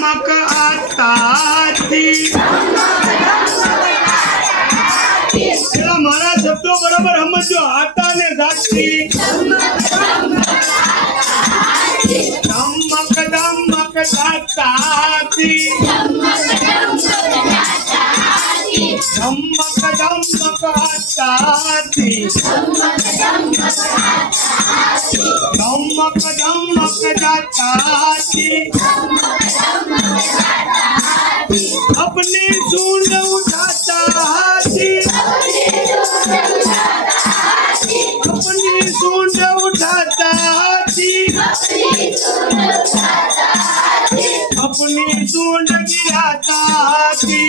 मक आताची तेरा मारा शब्दों बराबर समझो आता ने जाती धम्मक धम्मक जाती धम्मक धम्मक आताची धम्मक धम्मक जाती अपनी सूंड उठाता हाथी अपनी सूंड उठाता हाथी अपनी सूंड गिराता हाथी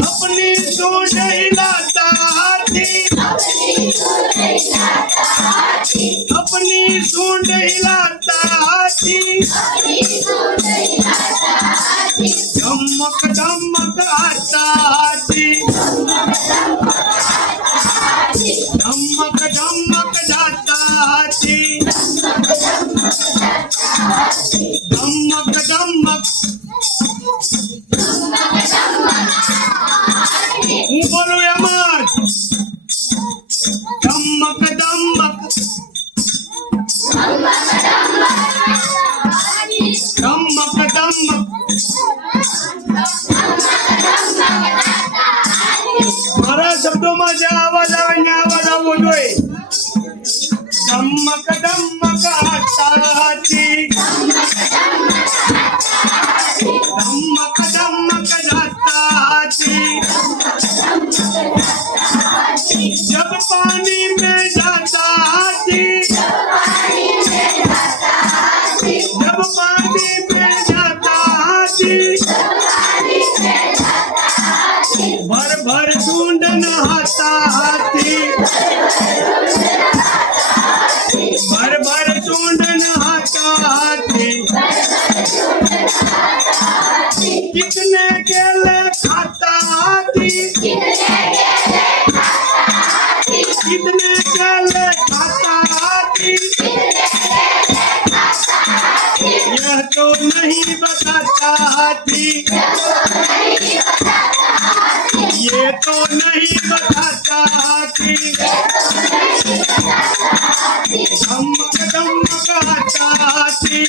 अपनी सूंड हिलाता हाथी अपनी सूंड हिलाता हाथी धम्मक धम्मक आता हाथी धम्मक धम्मक जाता हाथी धम्मक धम्मक હું બોલું એમાં ધમ્મક ધમ્મક ધમ્મક ધમ્મક મારા શબ્દોમાં જે આવાજ આવે ને આવાજ આવવો જોઈએ ધમ્મક ધમ્મક આતા હાથી धम्मक धम्मक जाता हाथी जब पानी में जाता हाथी जब पानी में जाता हाथी भर भर सूंड नहाता हाथी भर भर सूंड नहाता हाथी कितने केले खाता हाथी कितने केले खाता हाथी यह तो नहीं बताता हाथी ये तो नहीं बताता हाथी धम्मक धम्मक आता हाथी